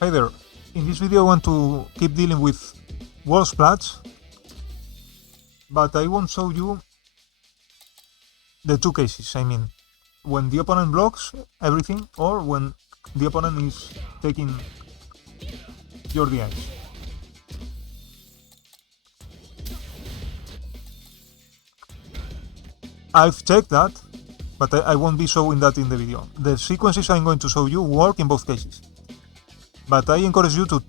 Hey there, in this video I want to keep dealing with wall splats, but I won't show you the two cases, I mean, when the opponent blocks everything or when the opponent is taking your DIs. I've checked that, but I won't be showing that in the video. The sequences I'm going to show you work in both cases, but I encourage you to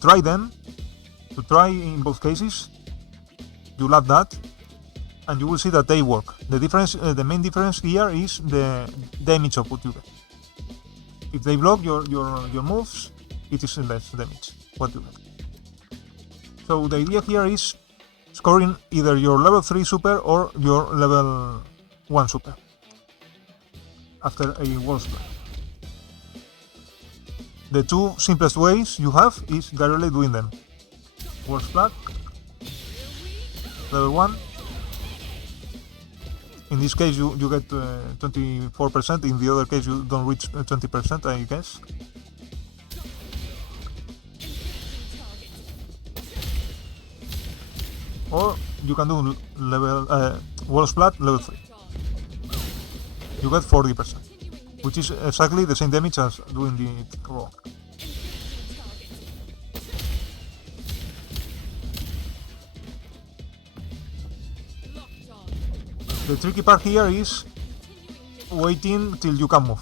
try them, to try in both cases. You love that, and you will see that they work. The difference, the main difference here is the damage output you get. If they block your moves, it is less damage what you get. So the idea here is scoring either your level 3 super or your level 1 super after a wall splat. The two simplest ways you have is directly doing them. Wall splat, level 1. In this case you get 24%, in the other case you don't reach 20%, I guess. Or you can do level wall splat level 3. You get 40%, which is exactly the same damage as doing the raw. The tricky part here is waiting till you can move,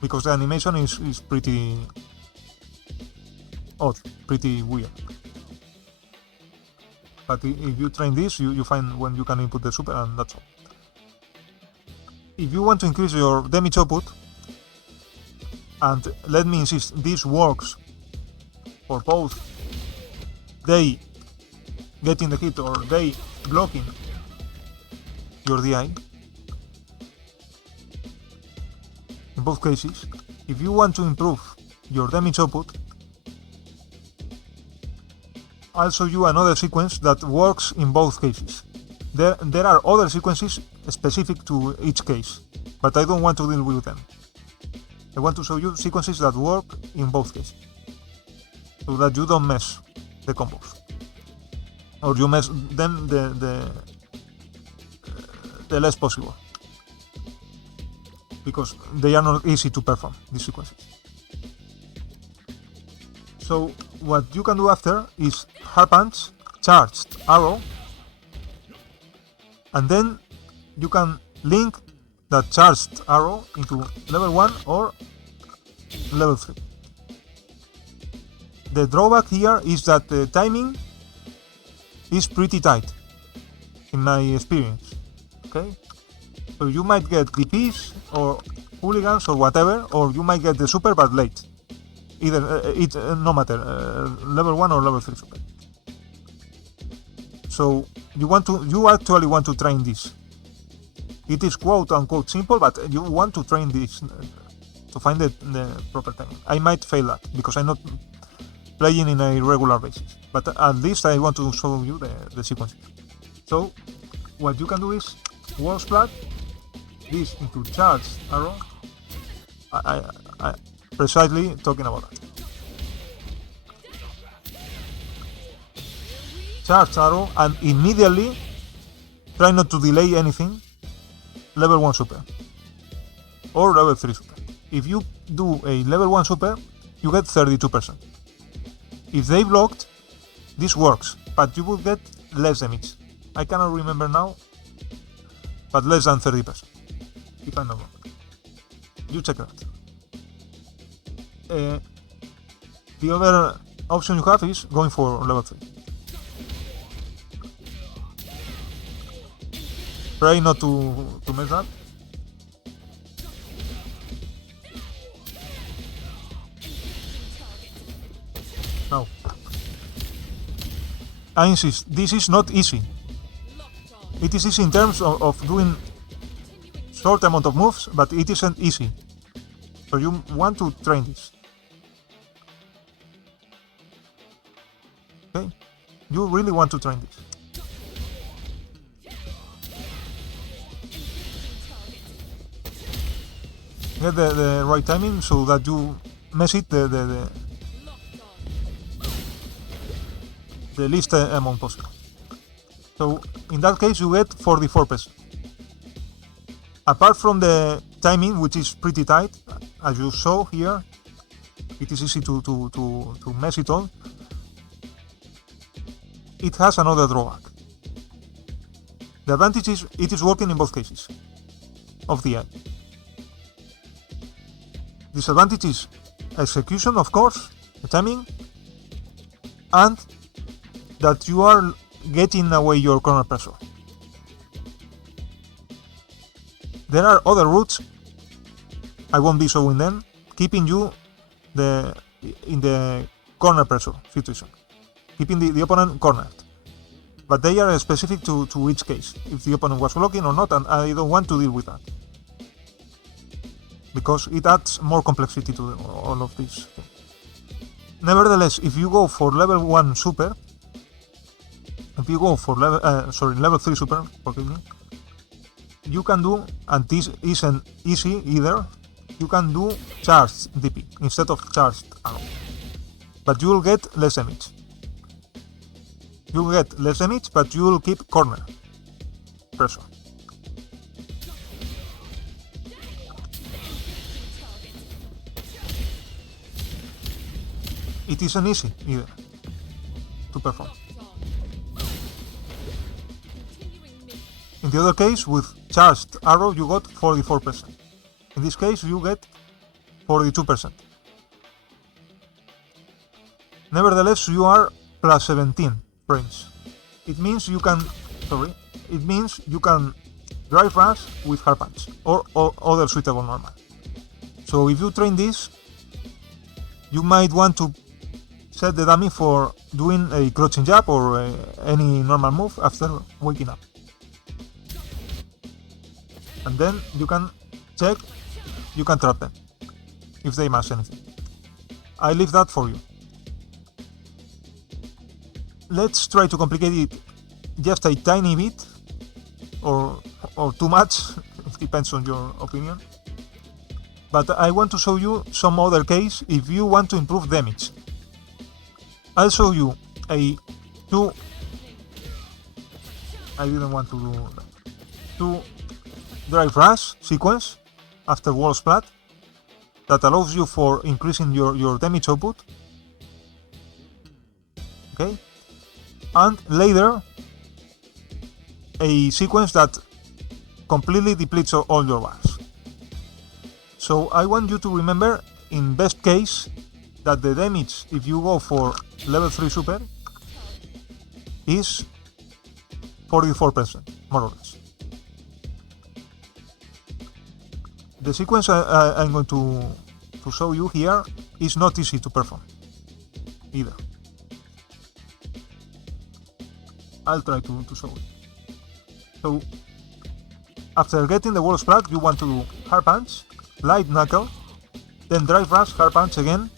because the animation is pretty odd, pretty weird. But if you train this, you find when you can input the super, and that's all. If you want to increase your damage output, and let me insist, this works for both they getting the hit or they blocking your DI. In both cases, if you want to improve your damage output, I'll show you another sequence that works in both cases. There are other sequences specific to each case, but I don't want to deal with them. I want to show you sequences that work in both cases, so that you don't mess the combos, or you mess them the less possible, because they are not easy to perform, these sequences. So what you can do after is hard punch, charged arrow, and then you can link that charged arrow into level 1 or level 3. The drawback here is that the timing is pretty tight, in my experience. Okay? So you might get DPs or hooligans or whatever, or you might get the super but late. Either it no matter, level 1 or level 3 super. So you actually want to train this. It is quote unquote simple, but you want to train this to find the proper timing. I might fail that because I'm not playing in a regular basis, but at least I want to show you the sequences. So what you can do is wall splat, this into charged arrow. I precisely talking about that. Charged arrow, and immediately try not to delay anything. Level 1 super or level 3 super. If you do a level 1 super, you get 32%. If they blocked, this works, but you will get less damage. I cannot remember now, but less than 30%, if I'm not wrong. You check that. The other option you have is going for level 3. Try not to mess up. Now, I insist, this is not easy. It is easy in terms of doing short amount of moves, but it isn't easy. So you want to train this. Okay? You really want to train this. Get the right timing so that you mess it the the least amount possible. So in that case you get 44%. Apart from the timing, which is pretty tight, as you saw here, it is easy to mess it all. It has another drawback. The advantage is it is working in both cases of the eye. Disadvantage is execution, of course, the timing, and that you are getting away your corner pressure. There are other routes, I won't be showing them, keeping you in the corner pressure situation, keeping the opponent cornered. But they are specific to each case, if the opponent was blocking or not, and I don't want to deal with that. Because it adds more complexity to all of this. Nevertheless, if you go for level 1 super, if you go for level 3 super, forgive me, you can do, and this isn't easy either, you can do charged DP instead of charged arrow. But you will get less damage. You will get less damage, but you will keep corner pressure. It isn't easy either to perform. In the other case, with charged arrow, you got 44%. In this case, you get 42%. Nevertheless, you are plus 17 frames. It means you can, drive rush with hard punch or other suitable normal. So if you train this, you might want to set the dummy for doing a crouching jab or any normal move after waking up. And then you can check, you can trap them if they mash anything. I leave that for you. Let's try to complicate it just a tiny bit, or too much, it depends on your opinion. But I want to show you some other case if you want to improve damage. I'll show you I didn't want to do that. 2 drive rush sequence after wall splat that allows you for increasing your damage output. Okay, and later a sequence that completely depletes all your bars. So I want you to remember, in best case, that the damage if you go for level 3 super is 44%, more or less. The sequence I'm going to show you here is not easy to perform either. I'll try to show it. So after getting the wall splat, you want to do hard punch, light knuckle, then drive rush, hard punch again,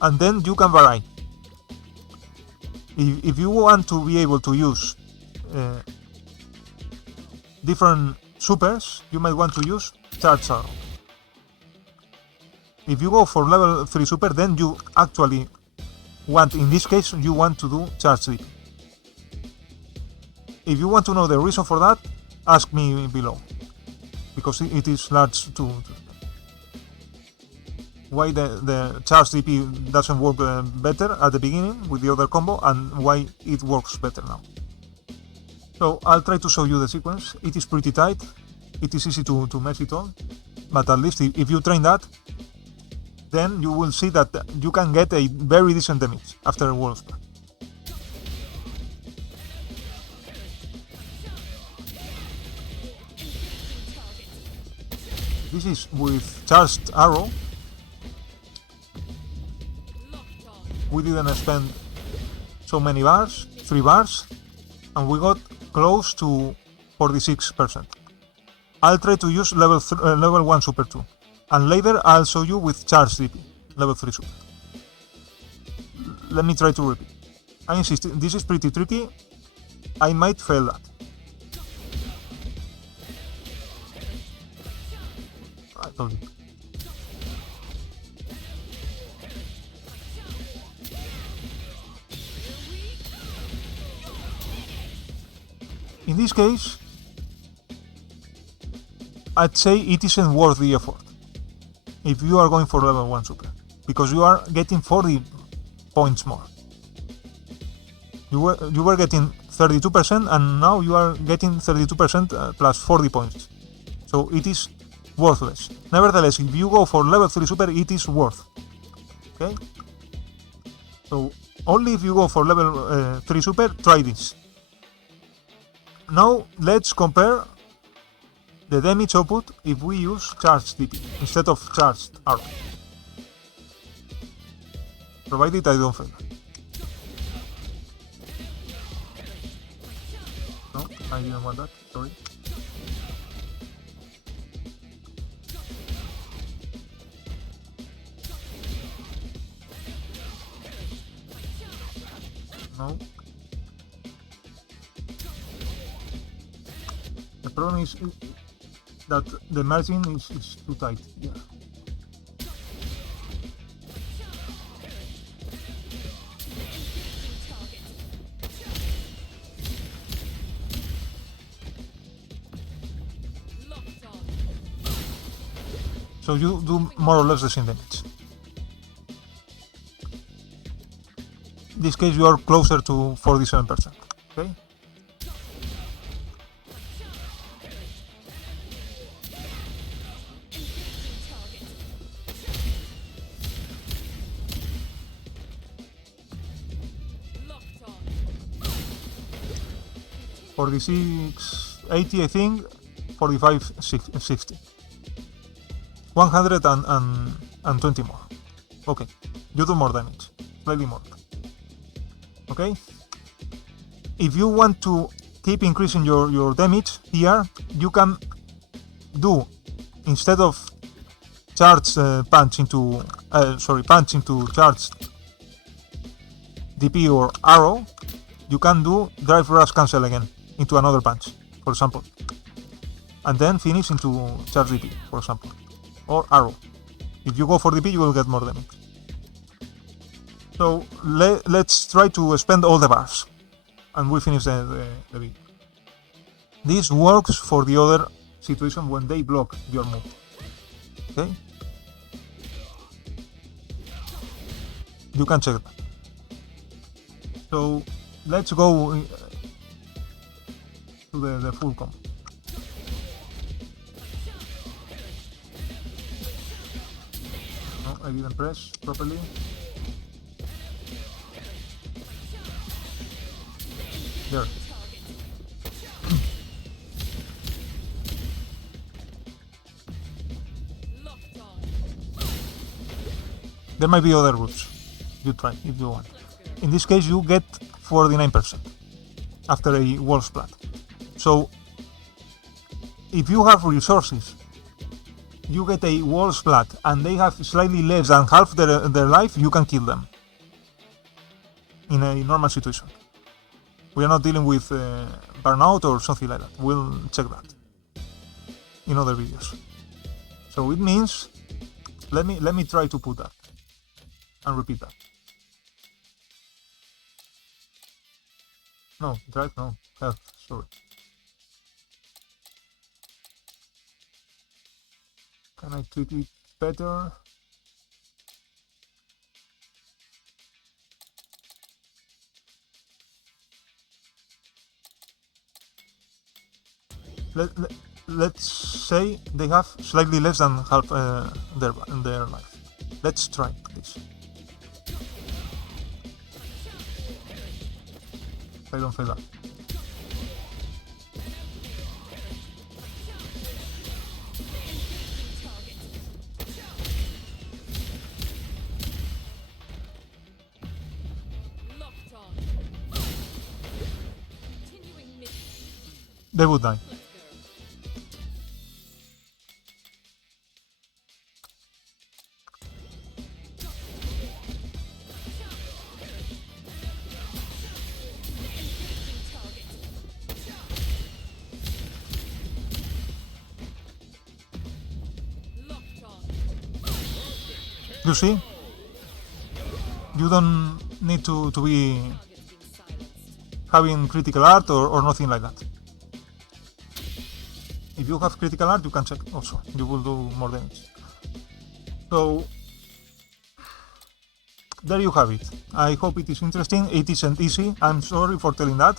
and then you can vary. If you want to be able to use different supers, you might want to use charge arrow. If you go for level 3 super, then you actually want, in this case, you want to do charge DP. If you want to know the reason for that, ask me below, because it is large to why the charge DP doesn't work better at the beginning with the other combo, and why it works better now. So I'll try to show you the sequence. It is pretty tight, it is easy to mess it all, but at least if you train that, then you will see that you can get a very decent damage after a wall splat. This is with charged arrow. We didn't spend so many bars, 3 bars, and we got close to 46%. I'll try to use level 1 super 2, and later I'll show you with charge DP, level 3 super. Let me try to repeat. I insist, this is pretty tricky, I might fail that. I told you. in this case, I'd say it isn't worth the effort if you are going for level 1 super, because you are getting 40 points more. You were getting 32% and now you are getting 32% plus 40 points. So it is worthless. Nevertheless, if you go for level 3 super, it is worth. Okay? So only if you go for level 3 super, try this. Now let's compare the damage output if we use charged DP instead of charged arrow. Provided I don't fail. No, I didn't want that, sorry. No. The problem is that the margin is too tight. Yeah. So you do more or less the same damage. In this case you are closer to 47%. Okay? $46.80 I think, $45.60. 120 more. Okay, you do more damage, slightly more. Okay? If you want to keep increasing your damage here, you can do, instead of charge punch into charge DP or arrow, you can do drive rush cancel again into another punch, for example, and then finish into charge DP, for example, or arrow. If you go for DP, you will get more damage. So let's try to spend all the bars, and we finish the video. This works for the other situation when they block your move. Okay? You can check that. So let's go to the full combo. No, I didn't press properly. There. There might be other routes. You try if you want. In this case, you get 49% after a wall splat. So if you have resources, you get a wall splat and they have slightly less than half their life, you can kill them in a normal situation. We are not dealing with burnout or something like that. We'll check that in other videos. So it means, let me try to put that and repeat that. No, drive, no, health, sorry. Can I tweak it better? Let's say they have slightly less than half their life. Let's try this. I don't feel that. They would die. You see? You don't need to be having critical art or nothing like that. If you have critical art, you can check also. You will do more damage. So there you have it. I hope it is interesting. It isn't easy. I'm sorry for telling that.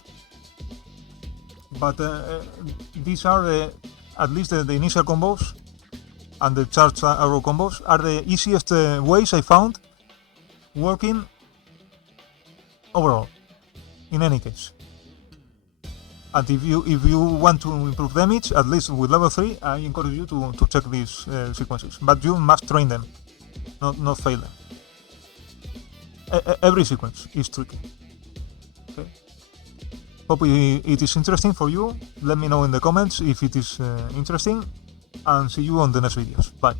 But these are at least the initial combos and the charged arrow combos are the easiest ways I found working overall, in any case. And if you want to improve damage, at least with level 3, I encourage you to check these sequences. But you must train them, not fail them. Every sequence is tricky. Okay. Hope it is interesting for you. Let me know in the comments if it is interesting, and see you on the next videos. Bye.